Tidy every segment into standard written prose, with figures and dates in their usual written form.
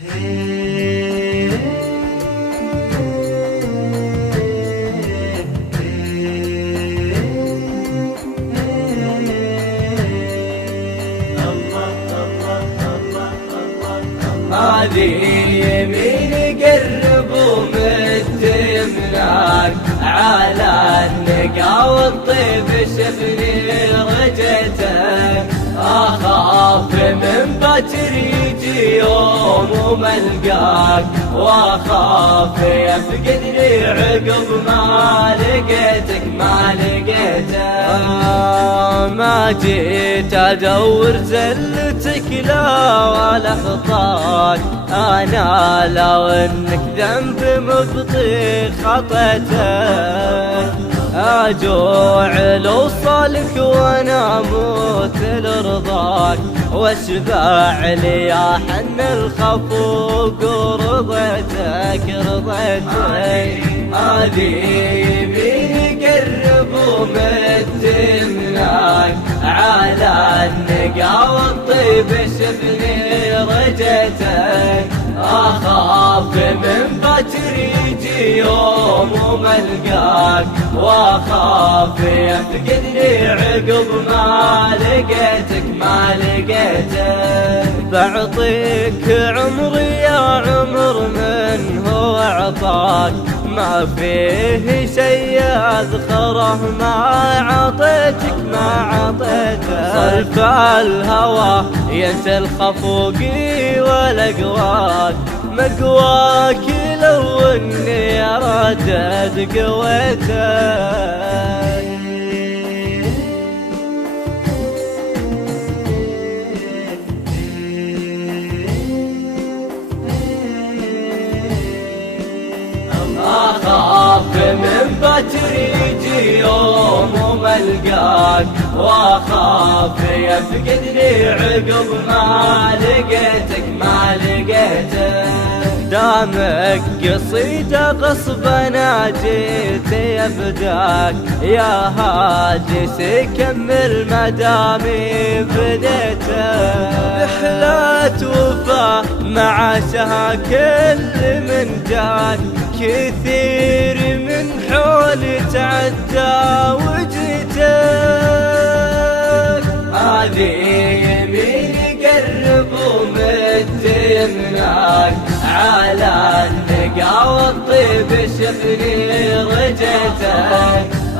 هذه يمين قرب ومتمناك على النقا والطيب شفني رجتك. أخاف من باكر يجي يوم وملقاك، وأخاف يفقدني عقب ما لقيتك ما جيت أدور زلتك لا ولا خطاك، أنا لو إنك ذنب مبطي خطيتك. أجوع لوصلك وأنا أموت لرضاك، واشبع لي يا حن الخفوق ورضيتك. هذه يمين قرب ومتمناك على النقا والطيب شفني رجتك. أخاف من باكر يجي يوم وملقاك، وأخاف يفقدني عقب ما لقيتك بعطيك عمري يا عمر من هو عطاك، ما فيه شي أذخره ما عطيتك صرف الهوى ينسى الخفوقي والأقواك، مقواك لو اني ردد قويتك. أخاف من باكر يجي يوم وملقاك، وأخاف يفقدني عقب ما لقيتك دامك قصيدة غصبا جيت يفداك، يا هاجس كمل مدامي بديتك. رحلة وفا مع كل من جاك، كثير من حولي تعدى وجيتك. هذه يمين قرب ومتمناك على النقا والطيب شفني رجتك.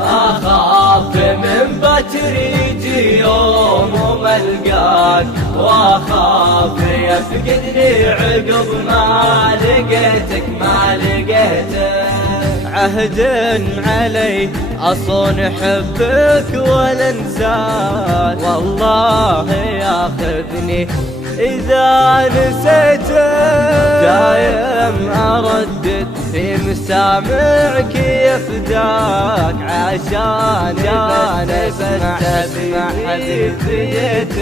أخاف من باكر يجي يوم وملقاك، وأخاف يفقدني عقب ما لقيتك عهد علي أصون حبك ولا انساك، والله ياخذني إذا نسيتك. دايم أردد في مسامعك يفداك، عشان بسمع حبيبيتك.